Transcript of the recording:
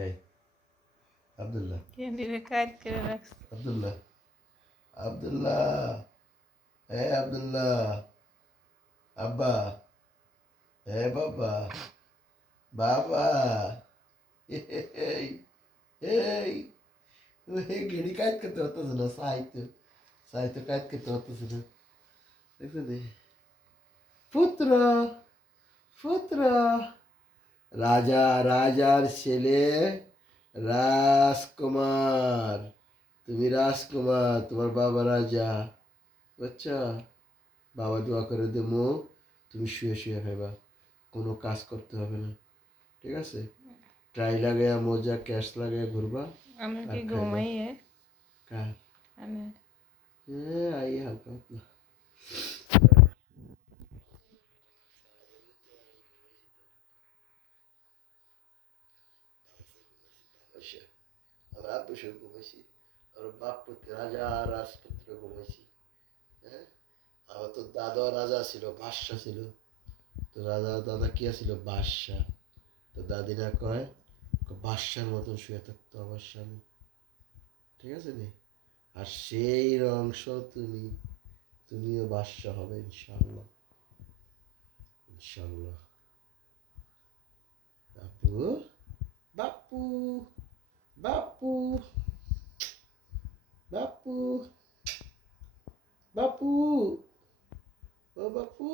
এই আব্দুল্লাহ, ক্যান্ডিরে কাজ করে রাখছে। আব্দুল্লাহ, আব্দুল্লাহ, আব্দুল্লাহ, আব্বা, বাবা, বাবা, এই এই গেড়ি কাজ করতে পারতেছে না, সাহিত্য সাহিত্য কাজ করতে পারতেছে না, দেখছেন? পুত্র, পুত্র, রাজা, রাজার ছেলে, রাজকুমার, তুমি রাজকুমার, তোমার বাবা রাজা, বুঝছো? বাবা দোয়া করে দেবো, তুমি শুয়ে শুয়ে খাইবা, কোনো কাজ করতে হবে না, ঠিক আছে? ট্রাই লাগাইয়া মোজা ক্যাশ লাগাইয়া ঘুরবা আমরা আর কি খাইবা। ঘুমাই কার আমি আই হালকা পাতলা। আমরা বসে ঘুমাইছি, আর বাপ পুত্র রাজা রাজপুত্র ঘুমাইছি। হ্যাঁ, আমার তো দাদা রাজা ছিল, বাদশা ছিল। তো রাজা দাদা কি ছিল? বাদশা। তো দাদিরা কয় বাদশার মতন শুয়ে থাকতো আমার স্বামী, ঠিক আছে নি? আর সেই অংশ তুমি, তুমিও বাদশা হবে ইনশাল্লাহ, ইনশাল্লাহ। বাপু, বাপু, বাপু, বাপু, বাপু, ও বাপু।